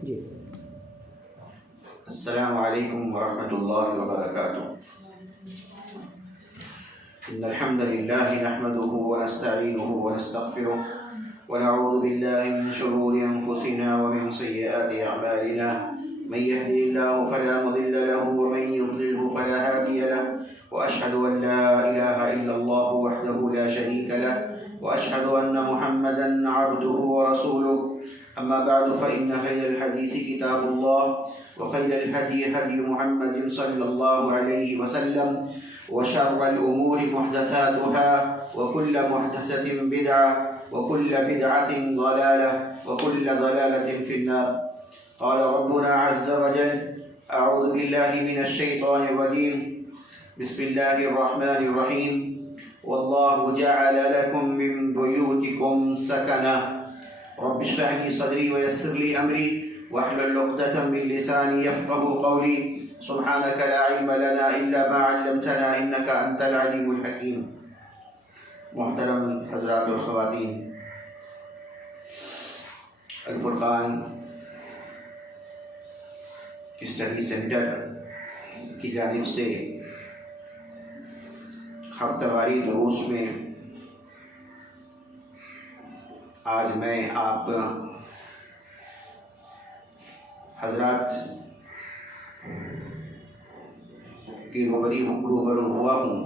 जी। अस्सलामु अलैकुम वरहमतुल्लाहि वबरकातुहू। इन्नल हम्दलिल्लाहि नहमदुहु व नस्तईनुहु व नस्तगफिरुह व नऊज़ु बिल्लाहि मिन शुरूरि अनफुसिना व मिन सय्यिआति अअमालिना। मन यहदिहिल्लाहु फला मुदिल्ल लहु व मन युद्लिल्हु फला हादिय लहु व अशहदु अन ला इलाहा इल्लल्लाहु वहदहु ला शरीका लहु व अशहदु अन्ना मुहम्मदन अब्दुहु व रसूलुहु। अम्मा बअदु फ़इन्न खैरल हदीस किताबुल्लाह व खैरल हदी हदी मुहम्मदिन सल्लल्लाहु अलैहि वसल्लम व शर्रल उमूरि मुहदसातुहा व कुल्ल मुहदसतिन बिदअह व कुल्ल बिदअतिन ज़लालह व कुल्ल ज़लालतिन फिन्नार। क़ाल रब्बुना अज़्ज़ व जल अऊज़ु बिल्लाहि मिनश शैतानिर रजीम बिस्मिल्लाहिर रहमानिर रहीम वल्लाहु जअल लकुम मिन बुयूतिकुम सकना रब्बि इश्रह ली सदरी व यस्सिर ली अमरी वहलुल उक़दतम मिन लिसानी यफ़क़हू क़ौली सुब्हानक ला इल्म लना इल्ला मा अल्लमतना इन्नका अंतल अलीमुल हकीम। मुहतरम हज़रातुल ख़वातीन, अल फ़ुरक़ान स्टडी सेंटर की जानिब से हफ्तावारी दुरूस में आज मैं आप हज़रात की रूबरू हुआ हूँ।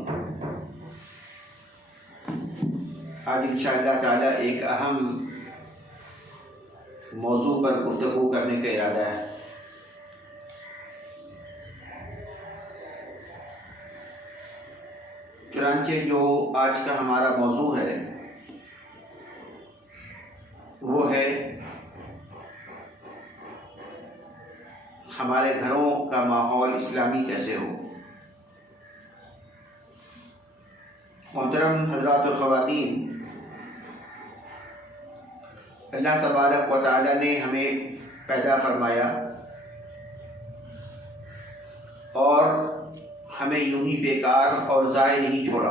आज इंशाअल्लाह ताला एक अहम मौजू पर गुफ्तगू करने का इरादा है। चुनांचे जो आज का हमारा मौजू है वो है हमारे घरों का माहौल इस्लामी कैसे हो। मोहतरम हज़रातुल ख़वातीन, अल्लाह तबारक व तआला ने हमें पैदा फरमाया और हमें यूं ही बेकार और ज़ाय नहीं छोड़ा,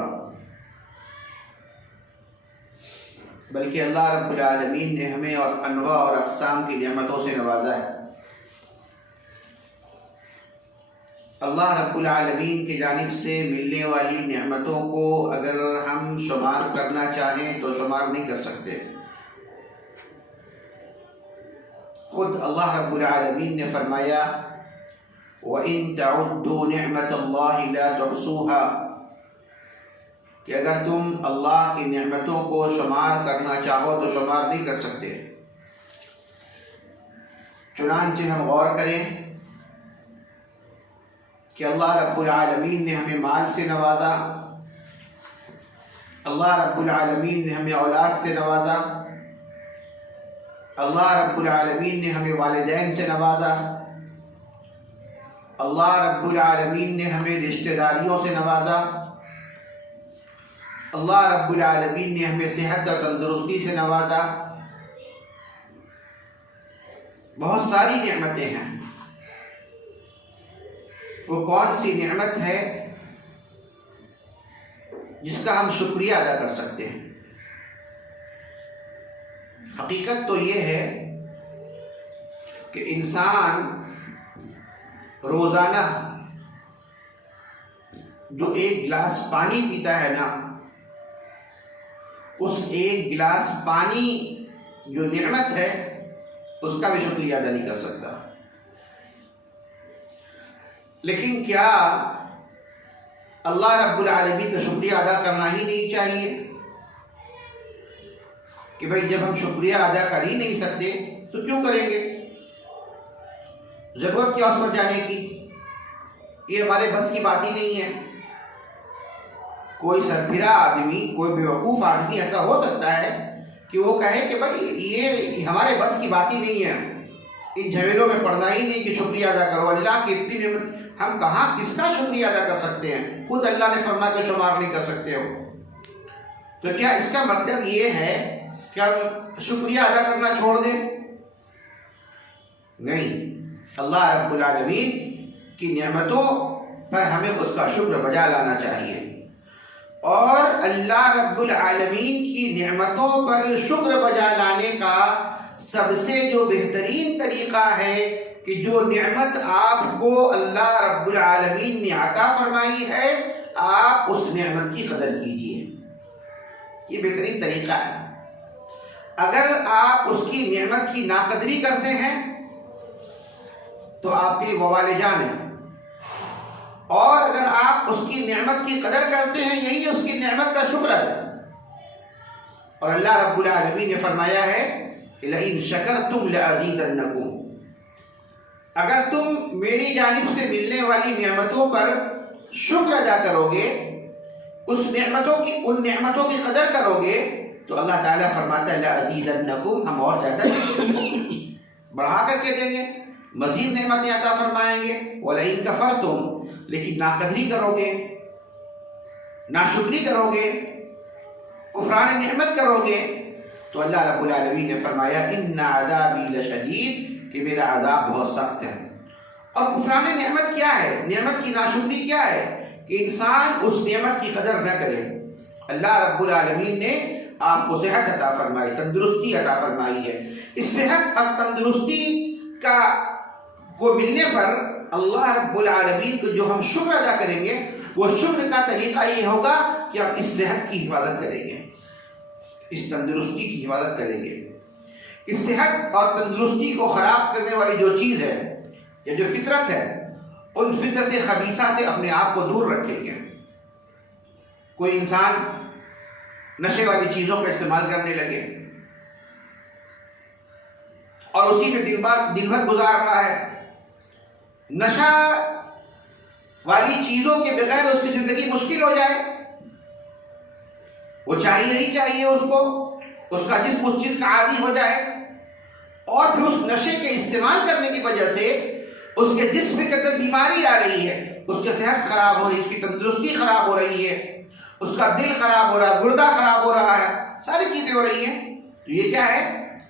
बल्कि अल्लाह रब्बुल आलमीन ने हमें और अनवा और अक़साम की नेमतों से नवाजा है। अल्लाह रब्बुल आलमीन की जानिब से मिलने वाली नेमतों को अगर हम शुमार करना चाहें तो शुमार नहीं कर सकते। खुद अल्लाह रब्बुल आलमीन ने फरमाया व इन तउद्दू निअमतल्लाहि ला तुहसूहा, कि अगर तुम अल्लाह की नेमतों को शुमार करना चाहो तो शुमार नहीं कर सकते। चुनांचे हम गौर करें कि अल्लाह रब्बुल आलमीन ने हमें माल से नवाजा, अल्लाह रब्बुल आलमीन ने हमें औलाद से नवाजा, अल्लाह रब्बुल आलमीन ने हमें वालिदैन से नवाजा, अल्लाह रब्बुल आलमीन ने हमें रिश्तेदारियों से नवाजा, अल्लाह रब्बुल आलमीन ने हमें सेहत और तंदुरुस्ती से नवाजा। बहुत सारी नेमतें हैं। वो कौन सी नेमत है जिसका हम शुक्रिया अदा कर सकते हैं? हकीकत तो ये है कि इंसान रोज़ाना जो एक गिलास पानी पीता है ना, उस एक गिलास पानी जो नेमत है उसका भी शुक्रिया अदा नहीं कर सकता। लेकिन क्या अल्लाह रब्बुल आलमीन का शुक्रिया अदा करना ही नहीं चाहिए? कि भाई जब हम शुक्रिया अदा कर ही नहीं सकते तो क्यों करेंगे? ज़रूरत क्या उस पर जाने की? ये हमारे बस की बात ही नहीं है। कोई सरफिरा आदमी, कोई बेवकूफ़ आदमी ऐसा हो सकता है कि वो कहे कि भाई ये हमारे बस की बात ही नहीं है, इन झमेलों में पड़ना ही नहीं कि शुक्रिया अदा करो। अल्लाह की इतनी नेमत हम कहाँ किसका शुक्रिया अदा कर सकते हैं? खुद अल्लाह ने फरमाया कि शुमार नहीं कर सकते हो। तो क्या इसका मतलब ये है कि हम शुक्रिया अदा करना छोड़ दें? नहीं, अल्लाह रब्बुल आलमीन की नेमतों पर हमें उसका शुक्र बजा लाना चाहिए। और अल्लाह रब्बुल आलमीन की नेमतों पर शुक्र बजा लाने का सबसे जो बेहतरीन तरीक़ा है कि जो नेमत आपको अल्लाह रब्बुल आलमीन ने अता फरमाई है, आप उस नेमत की कदर कीजिए। ये बेहतरीन तरीक़ा है। अगर आप उसकी नेमत की नाकदरी करते हैं तो आपके लिए वबाल जान है, और अगर आप उसकी नेमत की कदर करते हैं, यही उसकी नेमत का शुक्र है। और अल्लाह रब्बुल आलमीन ने फरमाया है कि लइन शकरतुम लअज़ीदन्नकुम, अगर तुम मेरी जानिब से मिलने वाली नेमतों पर शुक्र अदा करोगे, उन नेमतों की कदर करोगे, तो अल्लाह ताला फरमाता है लअज़ीदन्नकुम, हम और ज़्यादा बढ़ा करके देंगे, मज़ीद नेमतें अता फरमाएंगे। वलइन कफ़रतुम, लेकिन नाकदरी करोगे, नाशुक्री करोगे, कुफरान नेमत करोगे, तो अल्लाह रब्बुल आलमीन ने फरमाया इन्ना अज़ाबी लशदीद, कि मेरा अज़ाब बहुत सख्त है। और कुफरान नेमत क्या है, नेमत की नाशुक्री क्या है कि इंसान उस नेमत की कदर न करे। अल्लाह रब्बुल आलमीन ने आपको सेहत अता फरमाई, तंदुरुस्ती अता फरमाई है। इस सेहत और तंदुरुस्ती को मिलने पर अल्लाह रब्बुल आलमीन को जो हम शुक्र अदा करेंगे, वो शुक्र का तरीका ये होगा कि आप इस सेहत की हिफाजत करेंगे, इस तंदुरुस्ती की हिफाजत करेंगे। इस सेहत और तंदुरुस्ती को ख़राब करने वाली जो चीज़ है या जो फितरत है, उन फितरत खबीसा से अपने आप को दूर रखेंगे। कोई इंसान नशे वाली चीज़ों का इस्तेमाल करने लगे और उसी में दिन भर गुजार रहा है, नशा वाली चीज़ों के बगैर उसकी ज़िंदगी मुश्किल हो जाए, वो चाहिए ही चाहिए उसको, उसका जिस्म उस चीज़ का आदी हो जाए, और फिर उस नशे के इस्तेमाल करने की वजह से उसके जिस्म के अंदर बीमारी आ रही है, उसकी सेहत खराब हो रही है, उसकी तंदुरुस्ती खराब हो रही है, उसका दिल खराब हो रहा है, गुर्दा खराब हो रहा है, सारी चीज़ें हो रही हैं। तो ये क्या है,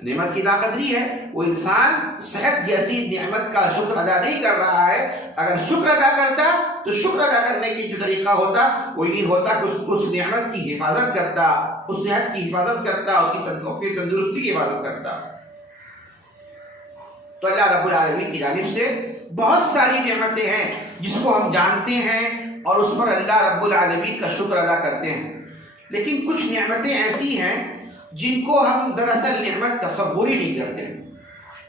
नेमत की नाकदरी है। वो इंसान सेहत जैसी नेमत का शुक्र अदा नहीं कर रहा है। अगर शुक्र अदा करता तो शुक्र अदा करने की जो तरीका होता वो ये होता कि उस नेमत की हिफाजत करता, उस सेहत की हिफाजत करता, उसकी तंदुरुस्ती की हिफाजत करता। तो अल्लाह रब्बुल आलमीन की जानिब से बहुत सारी नेमतें हैं जिसको हम जानते हैं और उस पर अल्लाह रब्बुल आलमीन का शुक्र अदा करते हैं। लेकिन कुछ नेमतें ऐसी हैं जिनको हम दरअसल नेमत तसव्वुर ही नहीं करते,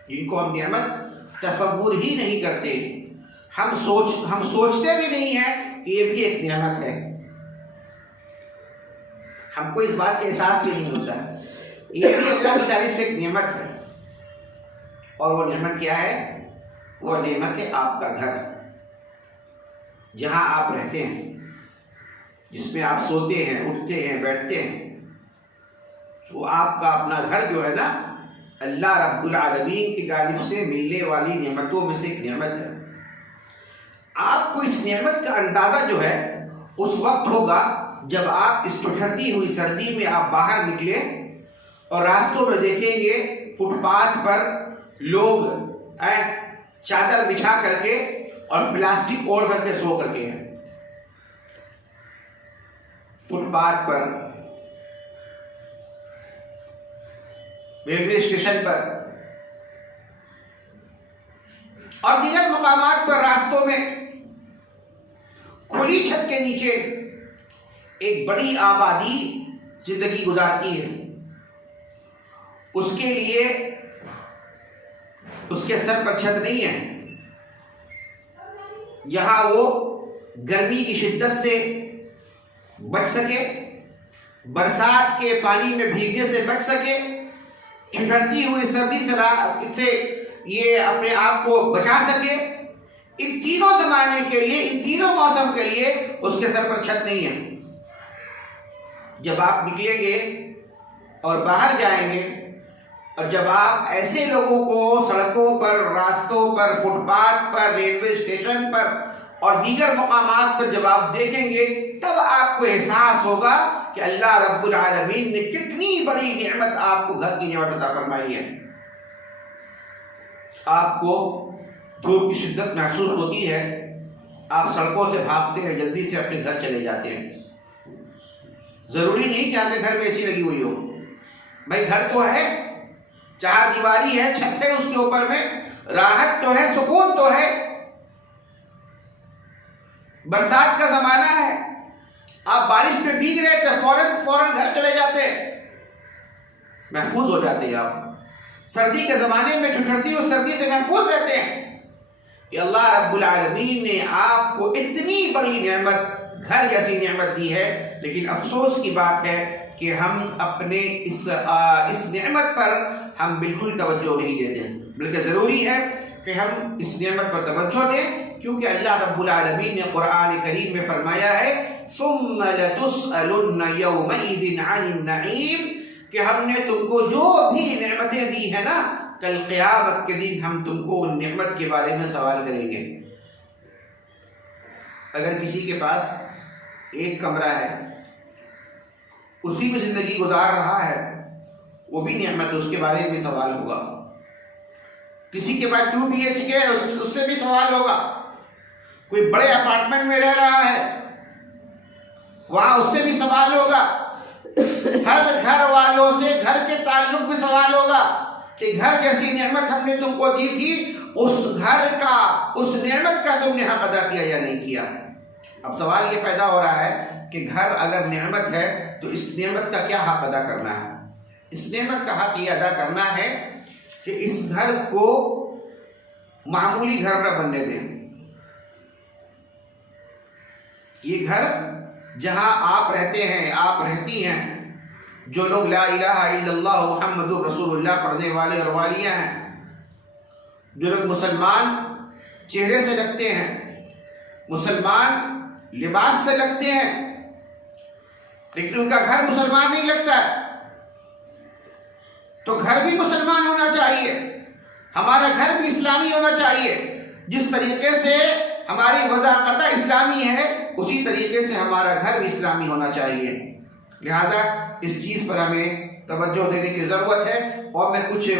जिनको हम नेमत तसव्वुर ही नहीं करते। हम सोचते भी नहीं हैं कि ये भी एक नेमत है, हमको इस बात का एहसास भी नहीं होता। ये भी अल्लाह की जानिब से एक नेमत है। और वो नेमत क्या है? वो नेमत है आपका घर, जहाँ आप रहते हैं, जिसमें आप सोते हैं, उठते हैं, बैठते हैं। वो आपका अपना घर जो है ना, अल्लाह रब्बुल आलमीन की जानिब से मिलने वाली नेमतों में से एक नेमत है। आपको इस नेमत का अंदाज़ा जो है उस वक्त होगा जब आप इस ठंडी हुई सर्दी में आप बाहर निकले और रास्तों में देखेंगे फुटपाथ पर लोग चादर बिछा करके और प्लास्टिक ओढ़ करके सो करके हैं फुटपाथ पर, रेलवे स्टेशन पर और दीगर मकामात पर रास्तों में खुली छत के नीचे एक बड़ी आबादी जिंदगी गुजारती है। उसके लिए उसके सर पर छत नहीं है, यहां वो गर्मी की शिद्दत से बच सके, बरसात के पानी में भीगने से बच सके, ठिठुरती हुई सर्दी से ये अपने आप को बचा सके। इन तीनों जमाने के लिए, इन तीनों मौसम के लिए उसके सर पर छत नहीं है। जब आप निकलेंगे और बाहर जाएंगे और जब आप ऐसे लोगों को सड़कों पर, रास्तों पर, फुटपाथ पर, रेलवे स्टेशन पर और दीगर मकामात पर जब आप देखेंगे, तब आपको एहसास होगा कि अल्लाह रब्बुल आलमीन ने कितनी बड़ी नेमत आपको घर की नेमत अता फरमाई है। आपको धूप की शिद्दत महसूस होती है, आप सड़कों से भागते हैं, जल्दी से अपने घर चले जाते हैं। जरूरी नहीं कि आपके घर में एसी लगी हुई हो, भाई घर तो है चार दीवारी है, छत है, उसके ऊपर में राहत तो है, सुकून तो है। बरसात का जमाना है, आप बारिश में भीग रहे थे, फौरन घर चले जाते, महफूज हो जाते हैं आप। सर्दी के जमाने में ठिठुरती हुई सर्दी से महफूज रहते हैं। कि अल्लाह रब्बुल आलमीन ने आपको इतनी बड़ी नेमत, घर जैसी नेमत दी है, लेकिन अफसोस की बात है कि हम अपने इस नेमत पर हम बिल्कुल तवज्जो नहीं देते। बल्कि ज़रूरी है कि हम इस नेमत पर तवज्जो दें, क्योंकि अल्लाह रब्बुल आलमीन ने कुरान करीम में फरमाया है सुम्मा लतुसअलुन्ना यौमइज़िन अनिन नईम, कि हमने तुमको जो भी नेमतें दी है ना, कल क़यामत के दिन हम तुमको उन नेमत के बारे में सवाल करेंगे। अगर किसी के पास एक कमरा है, उसी में ज़िंदगी गुजार रहा है, वो भी नेमत है, उसके बारे में सवाल होगा। किसी के पास 2 BHK है, उससे भी सवाल होगा। कोई बड़े अपार्टमेंट में रह रहा है, वहाँ उससे भी सवाल होगा। हर घर वालों से घर के ताल्लुक भी सवाल होगा कि घर जैसी नेमत हमने तुमको दी थी, उस घर का, उस नेमत का तुमने हक अदा किया या नहीं किया। अब सवाल ये पैदा हो रहा है कि घर अगर नेमत है तो इस नेमत का क्या हक अदा करना है। इस नेमत का हक ये अदा करना है कि इस घर को मामूली घर न बनने दें। ये घर जहां आप रहते हैं, आप रहती हैं, जो लोग ला इलाहा इल्लल्लाह मुहम्मदुर रसूलुल्लाह पढ़ने वाले और वालियाँ हैं, जो लोग मुसलमान चेहरे से लगते हैं, मुसलमान लिबास से लगते हैं, लेकिन उनका घर मुसलमान नहीं लगता है, तो घर भी मुसलमान होना चाहिए, हमारा घर भी इस्लामी होना चाहिए। जिस तरीके से हमारी वज़ाक़त इस्लामी है, उसी तरीके से हमारा घर भी इस्लामी होना चाहिए। लिहाजा इस चीज़ पर हमें तवज्जो देने की ज़रूरत है। और मैं कुछ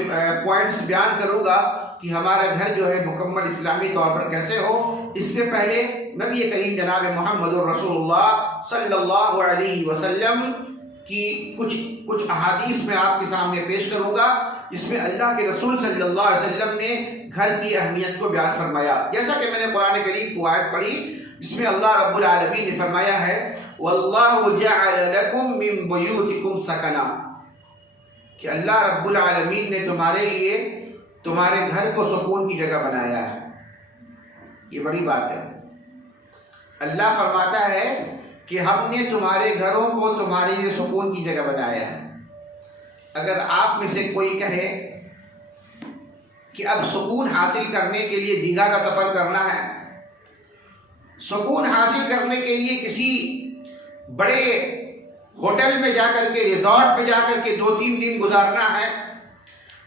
पॉइंट्स बयान करूँगा कि हमारा घर जो है मुकम्मल इस्लामी तौर पर कैसे हो। इससे पहले नबी करीम जनाब मुहम्मदुर रसूलुल्लाह सल्लल्लाहु अलैहि वसल्लम की कुछ अहादीस में आपके सामने पेश करूँगा, जिसमें अल्लाह के रसूल सल्लल्लाहु अलैहि वसल्लम ने घर की अहमियत को बयान फरमाया। जैसा कि मैंने कुरान करीम की आयत पढ़ी, इसमें अल्लाह रब्बुल आलमीन ने फरमाया है वल्लाहु जअल लकुम मिन बुयूतिकुम सकना, कि अल्लाह रब्बुल आलमीन ने तुम्हारे लिए तुम्हारे घर को सुकून की जगह बनाया है। ये बड़ी बात है। अल्लाह फरमाता है कि हमने तुम्हारे घरों को तुम्हारे लिए सुकून की जगह बनाया है। अगर आप में से कोई कहे कि अब सुकून हासिल करने के लिए दीघा का सफ़र करना है, सुकून हासिल करने के लिए किसी बड़े होटल में जाकर के, रिजॉर्ट में जाकर के 2-3 दिन गुजारना है,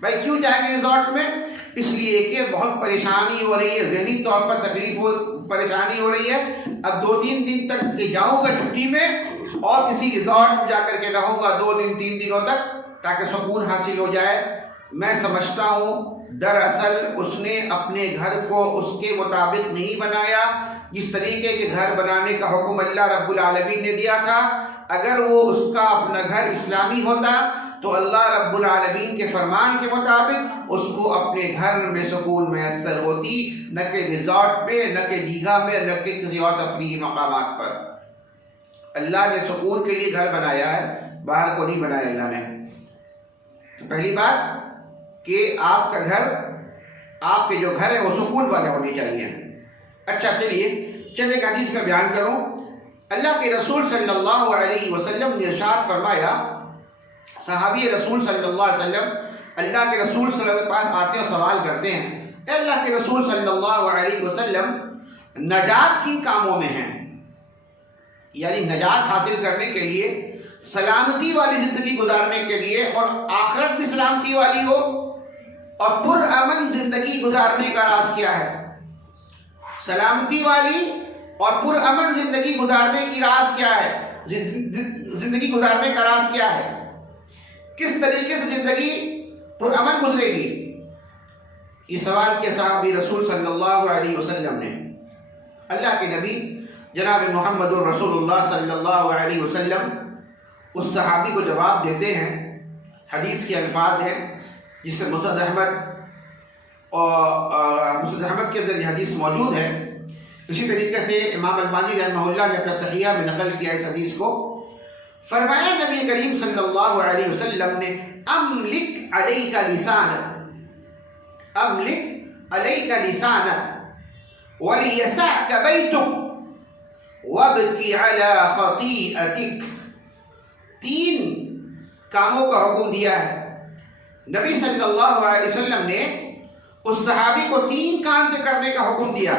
भाई क्यों जाएंगे रिजॉर्ट में? इसलिए कि बहुत परेशानी हो रही है, ज़हनी तौर पर परेशानी हो रही है। अब 2-3 दिन तक जाऊँगा छुट्टी में और किसी रिजॉर्ट में जाकर के रहूँगा 2 दिन 3 दिनों तक, ताकि सुकून हासिल हो जाए। मैं समझता हूँ दरअसल उसने अपने घर को उसके मुताबिक नहीं बनाया जिस तरीके के घर बनाने का हुक्म अल्लाह रब्बुल आलमीन ने दिया था। अगर वो उसका अपना घर इस्लामी होता तो अल्लाह रब्बुल आलमीन के फरमान के मुताबिक उसको अपने घर में सुकून मैसर होती, न कि रिजॉर्ट पे, न कि दीघा में, न कि किसी और तफरीही मकामात पर। अल्लाह ने सुकून के लिए घर बनाया है, बाहर को नहीं बनाया अल्लाह ने। तो पहली बात कि आपका घर, आपके जो घर है वो सुकून वाले होने चाहिए। अच्छा चलिए एक हदीस में बयान करूं। अल्लाह के रसूल सल्लल्लाहु अलैहि वसल्लम ने इरशाद फरमाया, सहाबी रसूल सल्लल्लाहु अलैहि वसल्लम अल्लाह के रसूल सल्लल्लाहु अलैहि वसल्लम के पास आते और सवाल करते हैं, अल्लाह के रसूल सल्लल्लाहु अलैहि वसल्लम नजात किन कामों में है? यानी नजात हासिल करने के लिए, सलामती वाली ज़िंदगी गुजारने के लिए, और आखिरत भी सलामती वाली हो और पुरअमन ज़िंदगी गुजारने का राज क्या है? सलामती वाली और पुरअमन ज़िंदगी गुजारने की राज क्या है? ज़िंदगी गुजारने का राज क्या है? किस तरीके से ज़िंदगी पुरअमन गुजरेगी? ये सवाल किया सहाबी रसूल सल्लल्लाहु अलैहि वसल्लम ने। अल्लाह के नबी जनाब मुहम्मदुर रसूलुल्लाह सल्लल्लाहु अलैहि वसल्लम उस सहाबी को जवाब देते हैं। हदीस के अल्फाज हैं जिससे मुस्नद अहमद के अंदर यह हदीस मौजूद है। इसी तरीके से इमाम अलबानी रहमहुल्लाह ने अपना सहीहा में नकल किया इस हदीस को। फरमाया नबी करीम सल्लल्लाहु अलैहि वसल्लम ने अमलिक अलैका लिसानक वलियसअक बैतुक वबकी अला खतीअतिक। 3 कामों का हुक्म दिया है नबी सल्लल्लाहु अलैहि वसल्लम ने। उस सहाबी को 3 काम करने का हुक्म दिया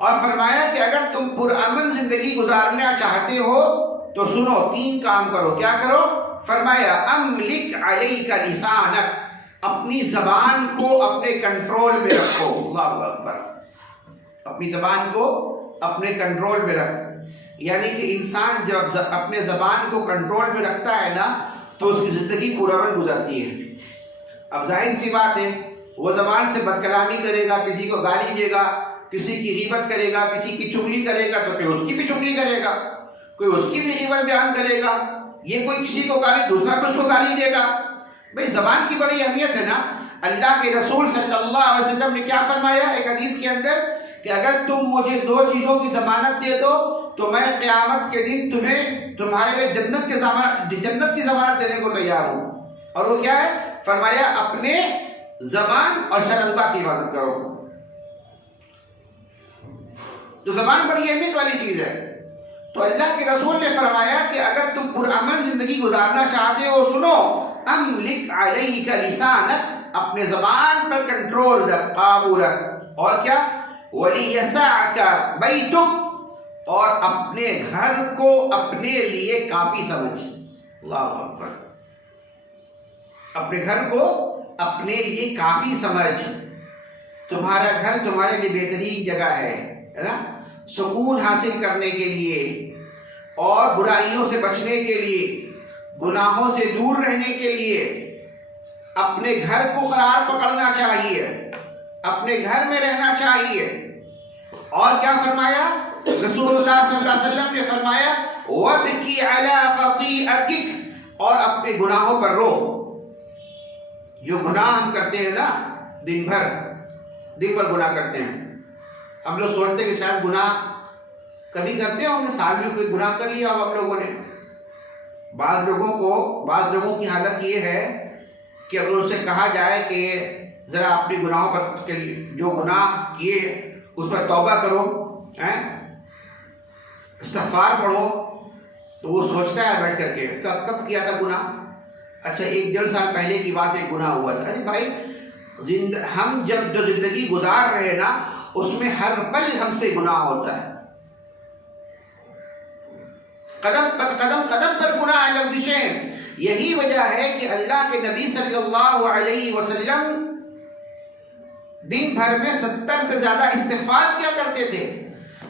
और फरमाया कि अगर तुम पुरअमन जिंदगी गुजारना चाहते हो तो सुनो, 3 काम करो। क्या करो? फरमाया अमलिक अलैका लिसानक, अपनी जबान को अपने कंट्रोल में रखो। अल्लाहु अकबर। अपनी जबान को अपने कंट्रोल में रख, यानी कि इंसान जब अपने जबान को कंट्रोल में रखता है ना तो उसकी जिंदगी पुरअमन गुजरती है। अब जाहिर सी बात है, वो जबान से बदकलामी करेगा, किसी को गाली देगा, किसी की ग़ीबत करेगा, किसी की चुगली करेगा तो कोई उसकी भी चुगली करेगा, कोई उसकी भी ग़ीबत बयान करेगा। ये कोई किसी को गाली, दूसरा भी उसको गाली देगा। भाई जबान की बड़ी अहमियत है ना। अल्लाह के रसूल सल्लल्लाहु अलैहि वसल्लम ने क्या फरमाया एक हदीस के अंदर कि अगर तुम मुझे 2 चीज़ों की ज़मानत दे दो तो मैं क़यामत के दिन तुम्हें तुम्हारे लिए जन्नत की ज़मानत देने को तैयार हूँ। और वो क्या है? फरमाया अपने ज़बान और शर्मगा की इबादत करो। तो ज़बान बड़ी अहमियत वाली चीज़ है। तो अल्लाह के रसूल ने फरमाया कि अगर तुम पुरअमन जिंदगी गुजारना चाहते हो, सुनो, अमलिक अलैका लिसानक, अपने ज़बान पर कंट्रोल रख, काबू रख। और क्या? वलियसअक बैतुक, और अपने घर को अपने लिए काफी समझ। अल्लाहु अकबर। अपने घर को अपने लिए काफी समझ। तुम्हारा घर तुम्हारे लिए बेहतरीन जगह है ना, सुकून हासिल करने के लिए और बुराइयों से बचने के लिए, गुनाहों से दूर रहने के लिए अपने घर को करार पकड़ना चाहिए, अपने घर में रहना चाहिए। और क्या फरमाया रसूलुल्लाह सल्लल्लाहु अलैहि वसल्लम ने? फरमाया वबकी अला खतीअतिक, और अपने गुनाहों पर रो। जो गुनाह हम करते हैं ना, दिन भर गुनाह करते हैं। हम लोग सोचते हैं कि शायद गुनाह कभी करते होंगे, साल में कोई गुनाह कर लिया होगा हम लोगों ने। बाज़ लोगों की हालत ये है कि अगर उनसे कहा जाए कि ज़रा अपने गुनाहों पर, जो गुनाह किए उस पर तौबा करो, इस्तिग़फ़ार पढ़ो, तो वो सोचता है बैठ करके कब किया था गुनाह? अच्छा 1-1.5 साल पहले की बात है, गुनाह हुआ था। अरे भाई, हम जब जो जिंदगी गुजार रहे हैं ना, उसमें हर पल हमसे गुनाह होता है। कदम पर गुनाह लफ्ज़िशें। यही वजह है कि अल्लाह के नबी सल्लल्लाहु अलैहि वसल्लम दिन भर में 70 से ज़्यादा इस्तिग़फ़ार किया करते थे।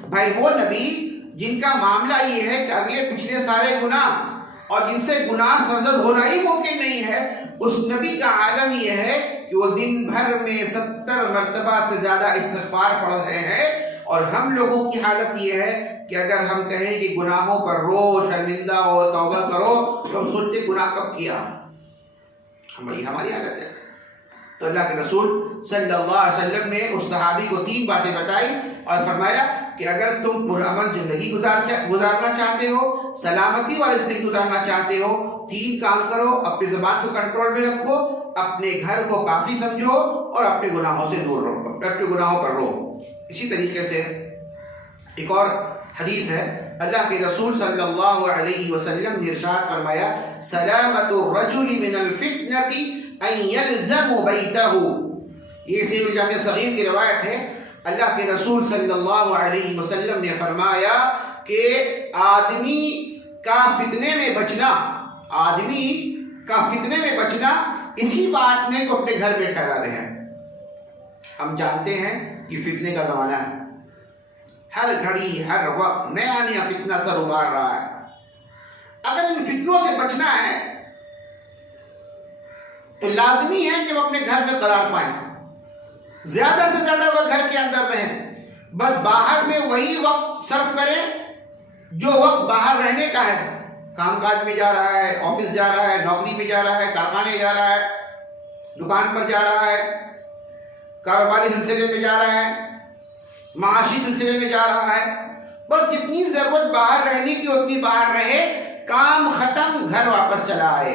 भाई वो नबी जिनका मामला ये है कि अगले पिछले सारे गुनाह और जिनसे गुनाह सरजद होना ही मुमकिन नहीं है, उस नबी का आलम यह है कि वो दिन भर में 70 मरतबा से ज़्यादा इस्तिग़फ़ार पढ़ रहे हैं। और हम लोगों की हालत ये है कि अगर हम कहें कि गुनाहों पर रो, शर्मिंदा हो, तौबा करो, तो हम सोचते गुनाह कब किया। हमारी हालत है। तो अल्लाह के रसूल सल्लल्लाहु अलैहि वसल्लम ने उस सहाबी को 3 बातें बताई और फरमाया कि अगर तुम पुरअमन जिंदगी गुजारना चाहते हो, सलामती वाली जिंदगी गुजारना चाहते हो, 3 काम करो। अपनी ज़बान को कंट्रोल में रखो, अपने घर को काफ़ी समझो और अपने गुनाहों से दूर रहो, अपने गुनाहों पर रो। इसी तरीके से एक और हदीस है, अल्लाह के रसूल सल्लल्लाहु अलैहि वसल्लम ने इरशाद फरमाया, सलामतु रजुलि मिनल फितनति अन यल्ज़मु बैतहु। ये सहीह जामे सगीर की रवायत है। अल्लाह के रसूल सल्लल्लाहु अलैहि वसल्लम ने फरमाया कि आदमी का फितने में बचना इसी बात में को अपने घर में ठहरा रहे हैं। हम जानते हैं कि फितने का ज़माना है, हर घड़ी हर वक्त नया फितना सर उबार रहा है। अगर इन फितनों से बचना है तो लाजमी है कि वो अपने घर में करार पाएं, ज़्यादा से ज़्यादा वह घर के अंदर रहें। बस बाहर में वही वक्त सर्फ करें जो वक्त बाहर रहने का है। कामकाज में जा रहा है, ऑफिस जा रहा है, नौकरी पे जा रहा है, कारखाने जा रहा है, दुकान पर जा रहा है, कारोबारी सिलसिले में जा रहा है, माशी सिलसिले में जा रहा है, बस जितनी जरूरत बाहर रहने की उतनी बाहर रहे, काम खत्म, घर वापस चला आए।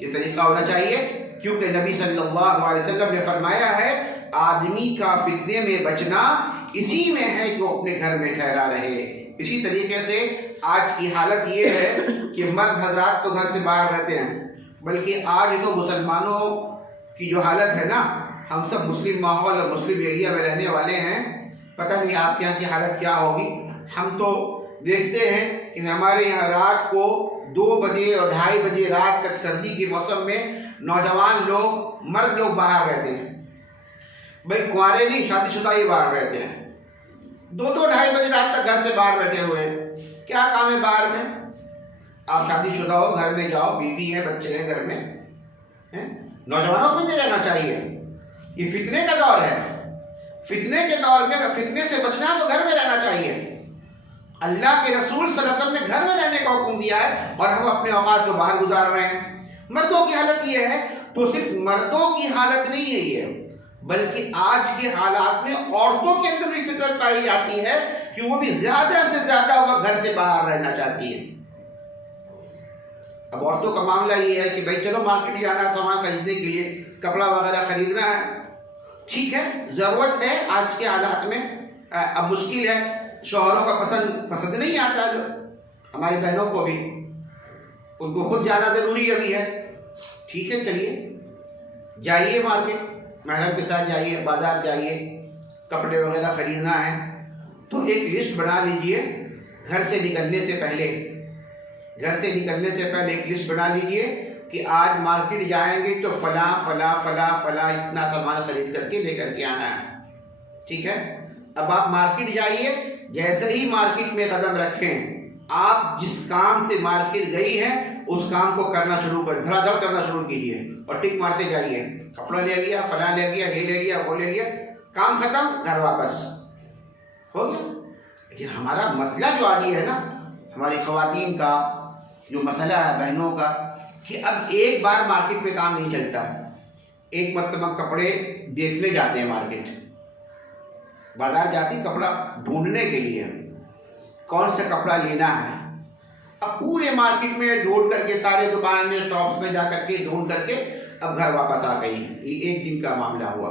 ये तरीका होना चाहिए, क्योंकि नबी सल्लल्लाहु अलैहि वसल्लम ने फरमाया है आदमी का फितने में बचना इसी में है कि वो अपने घर में ठहरा रहे। इसी तरीके से आज की हालत ये है कि मर्द हजरात तो घर से बाहर रहते हैं, बल्कि आज तो मुसलमानों की जो हालत है ना, हम सब मुस्लिम माहौल और मुस्लिम एरिया में रहने वाले हैं, पता नहीं आपके यहाँ की हालत क्या होगी। हम तो देखते हैं कि हमारे यहाँ रात को 2 बजे और 2:30 बजे रात तक सर्दी के मौसम में नौजवान लोग, मर्द लोग बाहर रहते हैं। भाई कुंवारे नहीं, शादीशुदा ही बाहर रहते हैं। 2-2 2:30 बजे रात तक घर से बाहर बैठे हुए हैं। क्या काम है बाहर में? आप शादीशुदा हो, घर में जाओ, बीवी है, बच्चे हैं घर में, हैं? नौजवानों को नहीं रहना चाहिए। ये फितने का दौर है। फितने के दौर में अगर फितने से बचना है तो घर में रहना चाहिए। अल्लाह के रसूल सल्लल्लाहु अलैहि वसल्लम ने घर में रहने का हुक्म दिया है और हम अपने औकात को बाहर गुजार रहे हैं। मर्दों की हालत ये है, तो सिर्फ मर्दों की हालत नहीं है ये, बल्कि आज के हालात में औरतों के अंदर भी फितरत पाई जाती है कि वो भी ज्यादा से ज्यादा वह घर से बाहर रहना चाहती है। अब औरतों का मामला ये है कि भाई चलो मार्केट जाना, सामान खरीदने के लिए, कपड़ा वगैरह खरीदना है, ठीक है, जरूरत है आज के हालात में। अब मुश्किल है, शौहरों का पसंद नहीं आता है, हमारी बहनों को भी, उनको खुद जाना जरूरी अभी है, ठीक है, चलिए जाइए मार्केट, महरम के साथ जाइए, बाजार जाइए, कपड़े वगैरह खरीदना है तो एक लिस्ट बना लीजिए। घर से निकलने से पहले एक लिस्ट बना लीजिए कि आज मार्केट जाएंगे तो फला फला फला फला इतना सामान खरीद करके लेकर के आना है, ठीक है। अब आप मार्केट जाइए, जैसे ही मार्केट में कदम रखें, आप जिस काम से मार्केट गई हैं उस काम को करना शुरू कर, धड़ाधड़ करना शुरू कीजिए और टिक मारते जाइए। कपड़ा ले लिया, फला ले लिया, ये ले लिया, वो ले लिया, काम खत्म, घर वापस हो गया। लेकिन हमारा मसला जो आज है ना, हमारी खवातीन का जो मसला है, बहनों का, कि अब एक बार मार्केट में काम नहीं चलता। एक मरतबा कपड़े देखने जाते हैं मार्केट, बाजार जाती कपड़ा ढूंढने के लिए, कौन सा कपड़ा लेना है। अब पूरे मार्केट में ढूंढ करके, सारे दुकान में, शॉप्स में जा करके ढूंढ करके अब घर वापस आ गई। ये एक दिन का मामला हुआ।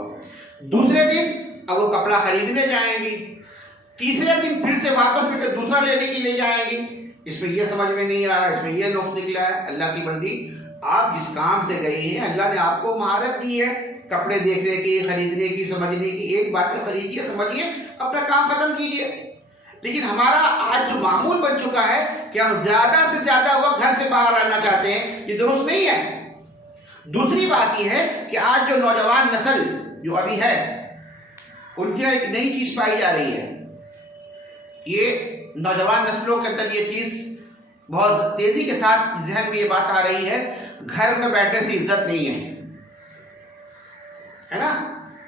दूसरे दिन अब वो कपड़ा खरीदने जाएंगी, तीसरे दिन फिर से वापस फिर दूसरा लेने के लिए जाएंगी। इसमें ये समझ में नहीं आ रहा, इसमें ये नुक्स निकला है। अल्लाह की बंदी, आप जिस काम से गए हैं, अल्लाह ने आपको महारत दी है कपड़े देखने की, खरीदने की, समझने की। एक बार तो खरीदिए, समझिए, अपना काम खत्म कीजिए। लेकिन हमारा आज जो मामूल बन चुका है कि हम ज्यादा से ज्यादा वक्त घर से बाहर रहना चाहते हैं, ये दुरुस्त नहीं है। दूसरी बात यह है कि आज जो नौजवान नस्ल जो अभी है, उनकी एक नई चीज पाई जा रही है। ये नौजवान नस्लों के अंदर ये चीज बहुत तेजी के साथ जहन में ये बात आ रही है, घर में बैठने से इज्जत नहीं है ना।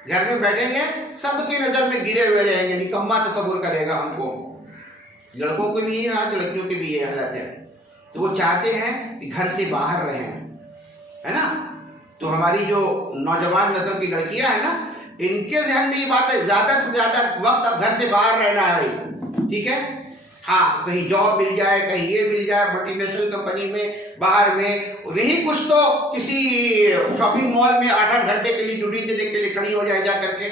घर में बैठेंगे, सबकी नजर में गिरे हुए रहेंगे, निकम्मा तस्वुर करेगा हमको। लड़कों को भी ये हालत, लड़कियों की भी ये हालत है। तो वो चाहते हैं कि घर से बाहर रहें, है ना। तो हमारी जो नौजवान नस्ल की लड़कियां हैं ना, इनके ध्यान में ये बात है, ज्यादा से ज्यादा वक्त अब घर से बाहर रहना है भाई, ठीक है। हाँ, कहीं जॉब मिल जाए, कहीं ये मिल जाए, मल्टीनेशनल कंपनी में, बाहर में, नहीं कुछ तो किसी शॉपिंग मॉल में 8-8 घंटे के लिए ड्यूटी देने के लिए खड़ी हो जाए जा करके।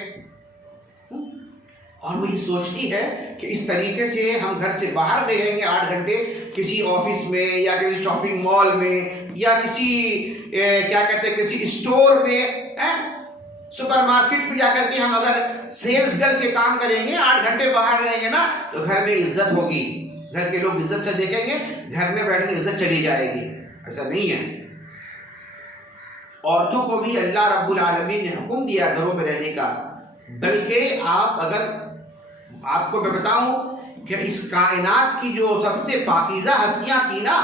और वो ये सोचती है कि इस तरीके से हम घर से बाहर रहेंगे 8 घंटे, किसी ऑफिस में या किसी शॉपिंग मॉल में या किसी क्या कहते हैं, किसी स्टोर में, सुपरमार्केट में जाकर के हम अगर सेल्स गर्ल के काम करेंगे, 8 घंटे बाहर रहेंगे ना, तो घर में इज्जत होगी, घर के लोग इज्जत से देखेंगे, घर में बैठने इज्जत चली जाएगी। ऐसा नहीं है। औरतों को भी अल्लाह रब्बुल आलमीन ने हुक्म दिया घरों में रहने का। बल्कि आप अगर आपको मैं बताऊं कि इस कायनात की जो सबसे पाकीज़ा हस्तियां थी ना,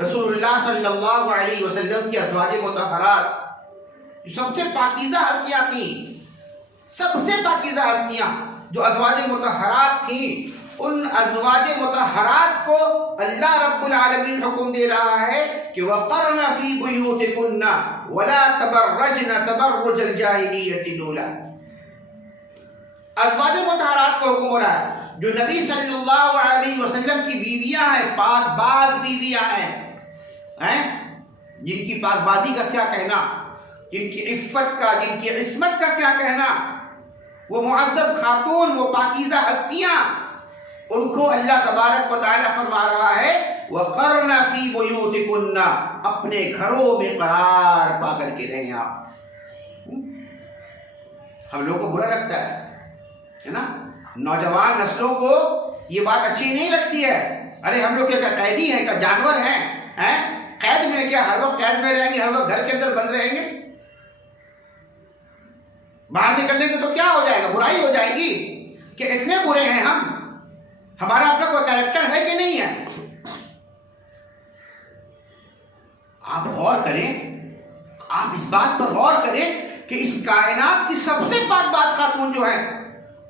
रसूलुल्लाह सल्लल्लाहु अलैहि वसल्लम की अज़वाज मुतहहरात, सबसे पाकीज़ा हस्तियां थी, सबसे पाकीज़ा हस्तियां जो अज़वाज मुतहहरात थी, उन अज़वाज मुतहहरात को अल्लाह रब्बुल आलमीन हुक्म दे रहा है कि वक़रना फ़ी बुयूतिकुन्ना वला तबर्रजना तबर्रुजल जाहिलियतिल ऊला। अज़वाज मुतहरात को हुक्म हो रहा है, जो नबी सल्लल्लाहु अलैहि वसल्लम की बीवियां हैं, पाकबाज बीवियां हैं, जिनकी पाकबाजी का क्या कहना, जिनकी इफ़्फ़त का, जिनकी इस्मत का क्या कहना, वो मुअज़्ज़ज़ खातून, वो पाकीज़ा हस्तियां, उनको अल्लाह तबारक व तआला फरमा रहा है वक़र्ना फ़ी बुयूतिकुन्ना, अपने घरों में करार पा करके रहें आप। हम लोगों को बुरा लगता है ना, नौजवान नस्लों को ये बात अच्छी नहीं लगती है। अरे हम लोग क्या कैदी हैं, क्या जानवर हैं? कैद में क्या हर वक्त कैद में रहेंगे, हर वक्त घर के अंदर बंद रहेंगे? बाहर निकलने के तो क्या हो जाएगा, बुराई हो जाएगी कि इतने बुरे हैं हम, हमारा अपना कोई कैरेक्टर है कि नहीं है? आप गौर करें, आप इस बात पर गौर करें कि इस कायनात की सबसे पाकबाज खातून जो है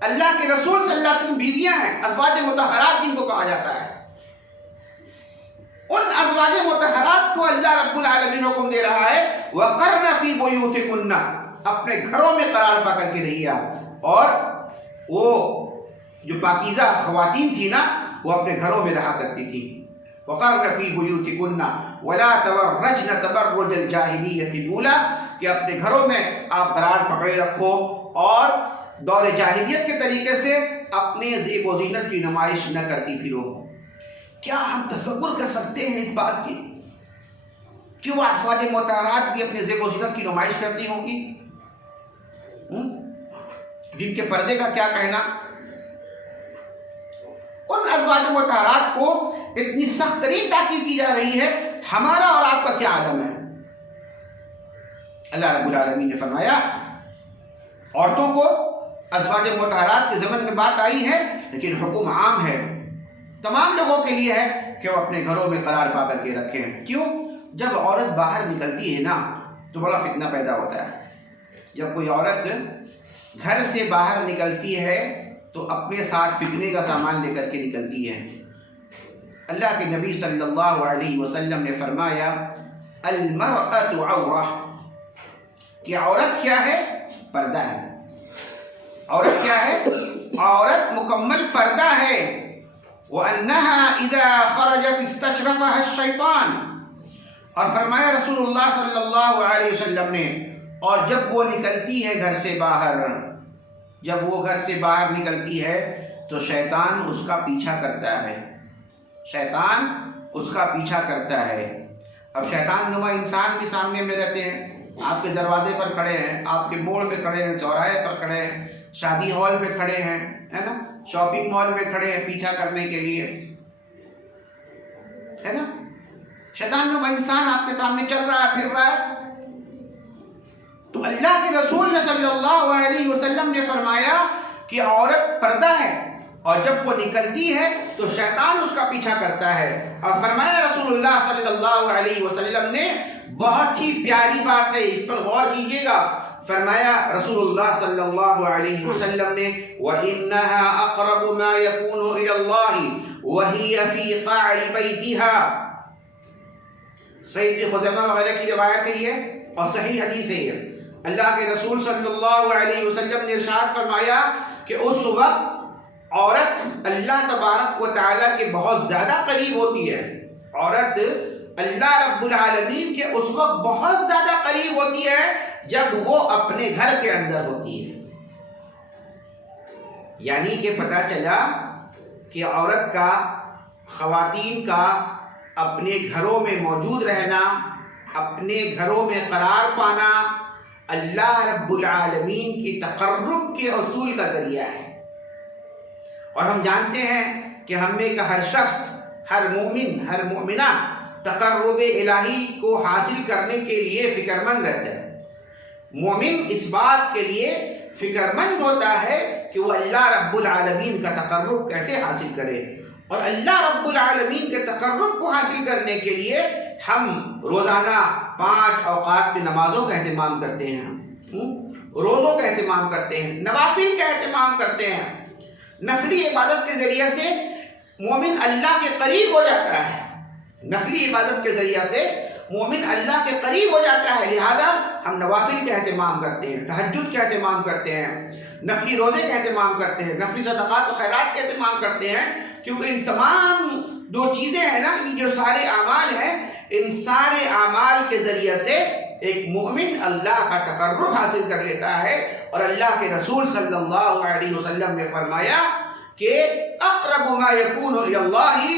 अल्लाह के रसूल सल्लल्लाहु अलैहि वसल्लम बीवियां हैं, अज़वाज मुतहरात जिनको कहा जाता है। उन अज़वाज मुतहरात को अल्लाह रब्बुल आलमीन हुक्म दे रहा है वक़र्ना फ़ी बुयूतिकुन्ना, अपने घरों में करार पा करके रहिए आप। और वो जो पाकीज़ा ख़वातीन थी ना, वो अपने घरों में रहा करती थी। वक़र्ना फ़ी बुयूतिकुन्ना वला तबर्रजना तबर्रुजल जाहिलियतिल ऊला, कि अपने घरों में आप करार पकड़े रखो और दौर जाहिलियत के तरीके से अपने ज़ेब व ज़ीनत की नुमाइश न करती फिरो। क्या हम तसव्वुर कर सकते हैं इस बात की? क्यों अज़वाज मुतहरात भी अपने ज़ेब व ज़ीनत की नुमाइश करती होंगी? जिनके पर्दे का क्या कहना? उन अज़वाज मुतहरात को इतनी सख्त तरीन ताकीद की जा रही है, हमारा और आपका क्या आलम है? अल्लाह रब्बुल आलमीन ने फरमाया औरतों को अज़वाज मुतहरात के ज़मन में बात आई है, लेकिन हुक्म आम है, तमाम लोगों के लिए है कि वो अपने घरों में करार पा करके रखें। क्यों? जब औरत बाहर निकलती है ना तो बड़ा फितना पैदा होता है। जब कोई औरत घर से बाहर निकलती है तो अपने साथ फितने का सामान लेकर के निकलती है। अल्लाह के नबी सल्लल्लाहु अलैहि वसल्लम ने फरमाया अल-मरअतु औरा, कि औरत क्या है? पर्दा है। औरत क्या है? औरत मुकम्मल पर्दा है। वअन्नहा इज़ा खरजत इस्तशरफहा शैतान, और फरमाया रसूलुल्लाह सल्लल्लाहु अलैहि वसल्लम ने, और जब वो निकलती है घर से बाहर, जब वो घर से बाहर निकलती है तो शैतान उसका पीछा करता है, शैतान उसका पीछा करता है। अब शैतान नुमा इंसान भी सामने में रहते हैं, आपके दरवाजे पर खड़े हैं, आपके मोड़ में खड़े हैं, चौराहे पर खड़े हैं, शादी हॉल में खड़े हैं, है ना, शॉपिंग मॉल में खड़े हैं पीछा करने के लिए, है ना। शैतान नुमा इंसान आपके सामने चल रहा है, फिर रहा है। तो अल्लाह के रसूल ने सल्लल्लाहु अलैहि वसल्लम ने फरमाया कि औरत पर्दा है, और जब वो निकलती है तो शैतान उसका पीछा करता है। और फरमाया रसूलुल्लाह सल्लल्लाहु अलैहि वसल्लम ने, बहुत ही प्यारी बात है, इस पर गौर कीजिएगा, फरमाया रसूलुल्लाह सल्लल्लाहु अलैहि वसल्लम ने वइन्नहा अक़रबु मा यकूनु इलल्लाहि वहिय फ़ी क़अरि बैतिहा। सहीह खुज़ैमा वगैरह की रिवायत है ये, और सही हदीस है ये। अल्लाह के रसूल सल्लल्लाहु अलैहि वसल्लम ने इरशाद फरमाया कि उस वक्त औरत अल्लाह तबारक व तआला के बहुत ज़्यादा करीब होती है। औरत अल्लाह रब्बुल आलमीन के उस वक्त बहुत ज़्यादा करीब होती है जब वो अपने घर के अंदर होती है। यानी कि पता चला कि औरत का, ख़वातीन का अपने घरों में मौजूद रहना, अपने घरों में करार पाना अल्लाह रब्बुल आलमीन की तक़र्रुब के उसूल का ज़रिया है। और हम जानते हैं कि हम में का हर शख्स, हर मोमिन, हर मोमिना तक़र्रुब इलाही को हासिल करने के लिए फ़िक्रमंद रहता है। मोमिन इस बात के लिए फ़िक्रमंद होता है कि वो अल्लाह रब्बुल आलमीन का तक़र्रुब कैसे हासिल करे। और अल्लाह रब्बुल आलमीन के तक़र्रुब को हासिल करने के लिए हम रोज़ाना 5 औक़ात में नमाज़ों का एहतमाम करते हैं, रोज़ों का एहतमाम करते हैं, नवाफिल का एहतमाम करते हैं। नफली इबादत के ज़रिए से मोमिन अल्लाह के करीब हो जाता है। नफली इबादत के ज़रिए से मोमिन अल्लाह के करीब हो जाता है। लिहाजा हम नवाफिल का एहतमाम करते हैं, तहज्जुद का एहतमाम करते हैं, नफली रोज़े का एहतमाम करते हैं, नफली सदक़ात और खैरात का एहतमाम करते हैं, क्योंकि इन तमाम दो चीज़ें हैं ना, ये जो सारे आमाल हैं, इन सारे आमाल के ज़रिए से एक मोमिन अल्लाह का तक़र्रुब हासिल कर लेता है। और अल्लाह के रसूल सल्लल्लाहु अलैहि वसल्लम ने फरमाया कि अक़रबु मा यकूनु इलल्लाहि,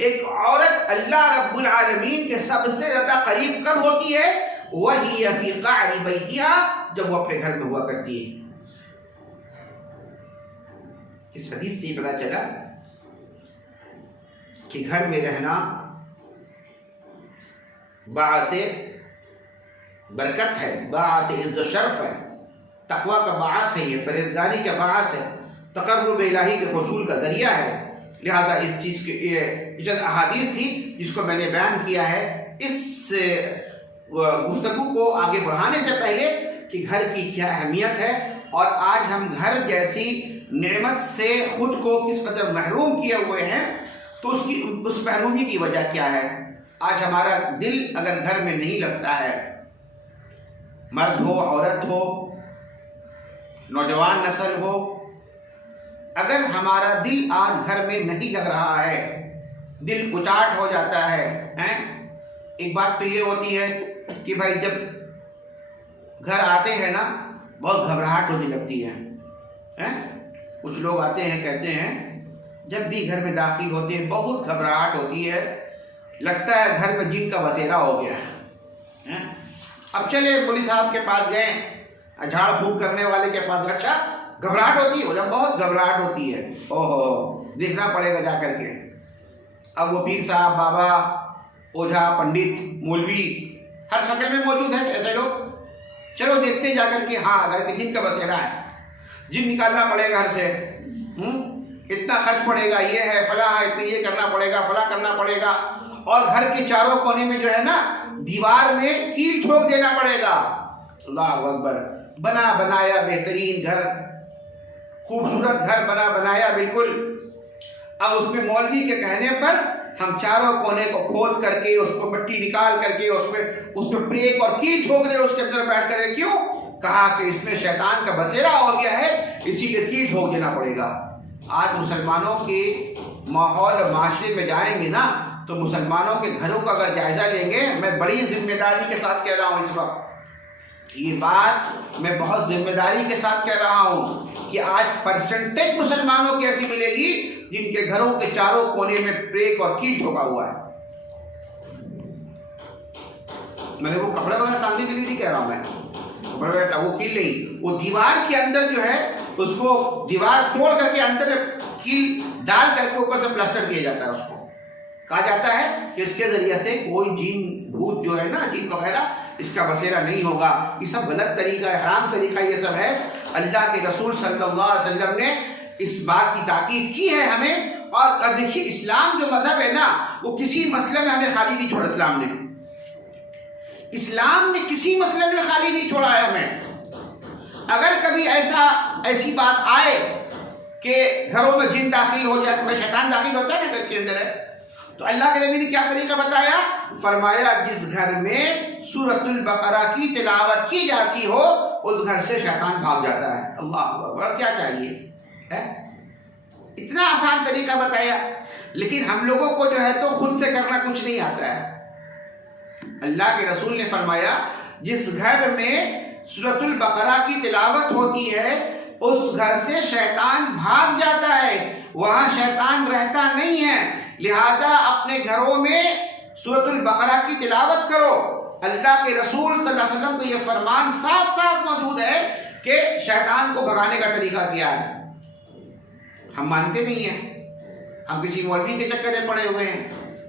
एक औरत अल्लाह रब्बुल आलमीन के सबसे ज़्यादा करीब कब होती है? वही फी क़अरी बैतिहा, जब वो अपने घर में हुआ करती है। इस हदीस से पता चला कि घर में रहना बाअसे बरकत है, बाअसे इज़्ज़त शर्फ है, तक़वा का बाअस है, ये परहेज़गारी का बाअस है, तक़र्रुब इलाही के हुसूल का ज़रिया है। लिहाजा इस चीज़ की ये जो अहादीस थी जिसको मैंने बयान किया है, इस गुफ्तगू को आगे बढ़ाने से पहले कि घर की क्या अहमियत है और आज हम घर जैसी नेमत से ख़ुद को किस कदर महरूम किए हुए हैं, तो उस महरूमी की वजह क्या है। आज हमारा दिल अगर घर में नहीं लगता है, मर्द हो, औरत हो, नौजवान नस्ल हो, अगर हमारा दिल आज घर में नहीं लग रहा है, दिल उचाट हो जाता है, एक बात तो ये होती है कि भाई जब घर आते हैं ना, बहुत घबराहट होने लगती है, कुछ लोग आते हैं कहते हैं जब भी घर में दाखिल होते हैं बहुत घबराहट होती है, लगता है घर में जिन का बसेरा हो गया है। अब चले मौलवी साहब के पास गए, झाड़ फूक करने वाले के पास, अच्छा घबराहट होती है, बोला बहुत घबराहट होती है, ओहो देखना पड़ेगा जा कर के। अब वो पीर साहब, बाबा, ओझा, पंडित, मौलवी हर शक्ल में मौजूद है ऐसे लोग, चलो देखते जा कर के, हाँ घर के जिन का बसेरा है, जिन निकालना पड़ेगा घर से, इतना खर्च पड़ेगा, ये है फला है, इतना ये करना पड़ेगा, फला करना पड़ेगा, और घर के चारों कोने में जो है ना दीवार में कील ठोक देना पड़ेगा। अल्लाह अकबर, बना बनाया बेहतरीन घर, खूबसूरत घर बना बनाया बिल्कुल। अब उसमें मौलवी के कहने पर हम चारों कोने को खोद करके उसको मिट्टी निकाल करके उसमें प्रेक और कील ठोक दे उसके अंदर बैठ कर। क्यों? कहा कि इसमें शैतान का बसेरा हो गया है, इसीलिए कील ठोक देना पड़ेगा। आज मुसलमानों के माहौल और माशरे में जाएंगे ना, तो मुसलमानों के घरों का अगर जायजा लेंगे, मैं बड़ी जिम्मेदारी के साथ कह रहा हूँ इस वक्त, ये बात मैं बहुत जिम्मेदारी के साथ कह रहा हूँ कि आज परसेंटेज मुसलमानों की ऐसी मिलेगी जिनके घरों के चारों कोने में प्रेक और कील ठोका हुआ है। मैंने वो कपड़े वगैरह टांगने के लिए नहीं कह रहा हूँ, मैं कपड़े वगैरह वो कील नहीं, वो दीवार के अंदर जो है उसको दीवार तोड़ करके अंदर कील डाल करके ऊपर से प्लास्टर किया जाता है। उसको कहा जाता है कि इसके जरिए से कोई जीन भूत जो है ना, जीन वगैरह, इसका बसेरा नहीं होगा। ये सब गलत तरीका है, हराम तरीका ये सब है। अल्लाह के रसूल सल्लल्लाहु अलैहि वसल्लम ने इस बात की ताकीद की है हमें। और देखिए इस्लाम जो मजहब है ना, वो किसी मसले में हमें खाली नहीं छोड़ा। इस्लाम ने किसी मसले में खाली नहीं छोड़ा है हमें। अगर कभी ऐसी बात आए कि घरों में जिन दाखिल हो जाए, तो शैतान दाखिल होता है ना घर के अंदर है, तो अल्लाह के नबी ने क्या तरीका बताया? फरमाया जिस घर में सूरतुल बकरा की तिलावत की जाती हो, उस घर से शैतान भाग जाता है। अल्लाह अकबर, क्या चाहिए है? इतना आसान तरीका बताया। लेकिन हम लोगों को जो है तो खुद से करना कुछ नहीं आता है। अल्लाह के रसूल ने फरमाया जिस घर में सूरतुल बकरा की तिलावत होती है, उस घर से शैतान भाग जाता है, वहां शैतान रहता नहीं है। लिहाजा अपने घरों में सूरतुल बकरा की तिलावत करो। अल्लाह के रसूल सल्लल्लाहु अलैहि वसल्लम को यह फरमान साफ साफ मौजूद है कि शैतान को भगाने का तरीका क्या है। हम मानते नहीं हैं, हम किसी मौलवी के चक्कर में पड़े हुए हैं,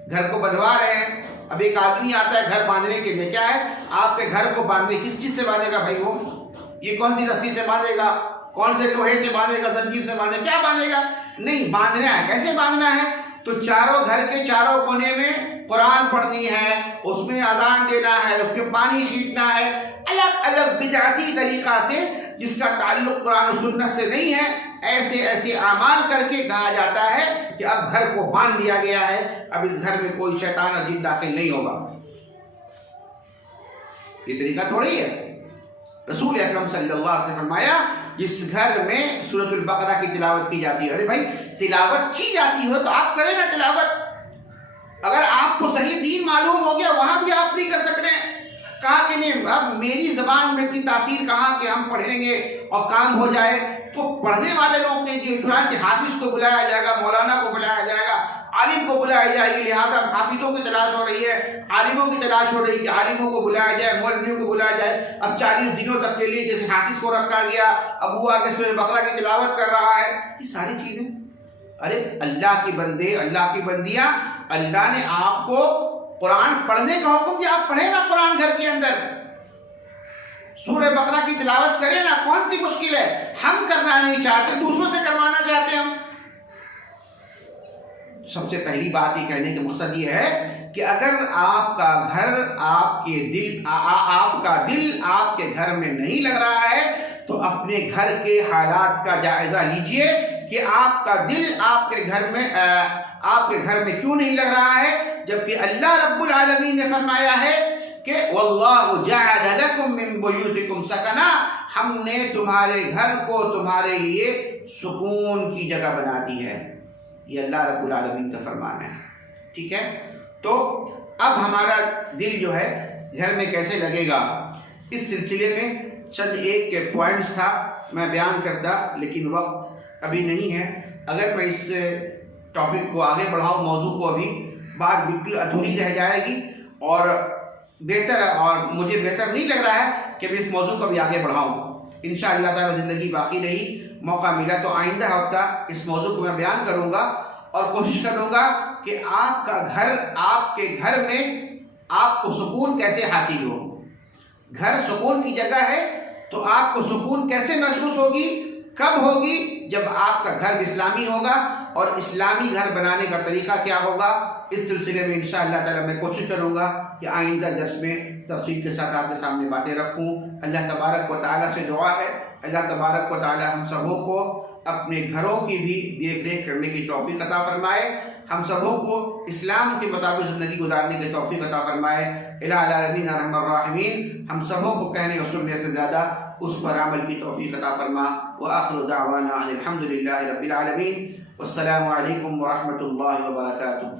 घर को बंधवा रहे हैं। अब एक आदमी आता है घर बांधने के लिए, क्या है आपके घर को बांधने, किस चीज से बांधेगा भाई? वो ये कौन सी रस्सी से बांधेगा, कौन से लोहे से बांधेगा, जंजीर से बांधेगा, क्या बांधेगा? नहीं, बांधना है। कैसे बांधना है? तो चारों घर के चारों कोने में कुरान पढ़नी है, उसमें अजान देना है, उसमें पानी छींटना है, अलग अलग बिदअती तरीका से जिसका ताल्लुक कुरान और सुन्नत से नहीं है, ऐसे ऐसे आमाल करके कहा जाता है कि अब घर को बांध दिया गया है, अब इस घर में कोई शैतान और जिन दाखिल नहीं होगा। ये तरीका थोड़ी है। रसूल अकरम सल्लल्लाहु अलैहि वसल्लम ने फरमाया जिस घर में सूरतुल बकरा की तिलावत की जाती है, अरे भाई तिलावत की जाती हो तो आप करें ना तिलावत। अगर आपको सही दीन मालूम हो गया वहां भी आप नहीं कर सक रहे हैं, कहा कि नहीं अब मेरी जबान में इतनी तासीर कहाँ कि हम पढ़ेंगे और काम हो जाए। तो पढ़ने वाले लोग ने कि हाफिज को बुलाया जाएगा, मौलाना को बुलाया जाएगा, आलिम को बुलाया जाएगी, लिहाजा हाफिजों की तलाश हो रही है, आलिमों की तलाश हो रही है कि आलिमों को बुलाया जाए, मौलवियों को बुलाया जाए। अब 40 दिनों तक के लिए जैसे हाफिज को रखा गया, अब वो आगे सूरह बकरा की तिलावत कर रहा है, ये सारी चीजें। अरे अल्लाह के बंदे, अल्लाह की बंदियां, अल्लाह ने आपको कुरान पढ़ने का हुक्म दिया, आप पढ़े ना कुरान घर के अंदर, सूरह बकरा की तिलावत करें ना, कौन सी मुश्किल है। हम करना नहीं चाहते, दूसरों से करवाना चाहते हम। सबसे पहली बात ये कहने का मकसद ये है कि अगर आपका घर आपके दिल आपका दिल आपके घर में नहीं लग रहा है तो अपने घर के हालात का जायजा लीजिए कि आपका दिल आपके घर में क्यों नहीं लग रहा है, जबकि अल्लाह रब्बुल आलमीन ने फरमाया है कि वल्लाहु जअल लकुम मिन बुयूतिकुम सकना, हमने तुम्हारे घर को तुम्हारे लिए सुकून की जगह बना दी है। ये अल्लाह रब्बुल आलमीन का फरमान है। ठीक है, तो अब हमारा दिल जो है घर में कैसे लगेगा, इस सिलसिले में चंद एक के पॉइंट्स था मैं बयान करता, लेकिन वक्त अभी नहीं है। अगर मैं इस टॉपिक को आगे बढ़ाऊं, मौजू को, अभी बात बिल्कुल अधूरी रह जाएगी और मुझे बेहतर नहीं लग रहा है कि मैं इस मौजू को भी आगे बढ़ाऊं। इंशाअल्लाह ताला ज़िंदगी बाकी रही, मौका मिला तो आइंदा हफ्ता इस मौजू को मैं बयान करूंगा और कोशिश करूंगा कि आपके घर में आपको सुकून कैसे हासिल हो। घर सुकून की जगह है तो आपको सुकून कैसे महसूस होगी, कब होगी, जब आपका घर इस्लामी होगा। और इस्लामी घर बनाने का तरीका क्या होगा, इस सिलसिले में इंशाअल्लाह ताला मैं कोशिश करूंगा कि आइंदा दर्स में तफसील के साथ आपके सामने बातें रखूं। अल्लाह तबारक व तआला से दुआ है, अल्लाह तबारक व तआला हम सबों को अपने घरों की भी देख रेख करने की तौफीक अता फरमाए, हम सबों को इस्लाम के मुताबिक ज़िंदगी गुजारने की तौफीक अता फरमाए। इलाहा आलमीन अर्हमर राहिमीन, हम सबों को कहने और सुनने से ज़्यादा उस पर अमल की तौफीक अता फरमा। व आखिरु दावाना अनिल हम्दुलिल्लाहि रब्बिल आलमीन। वस्सलामु अलैकुम व रहमतुल्लाहि व बरकातुहू।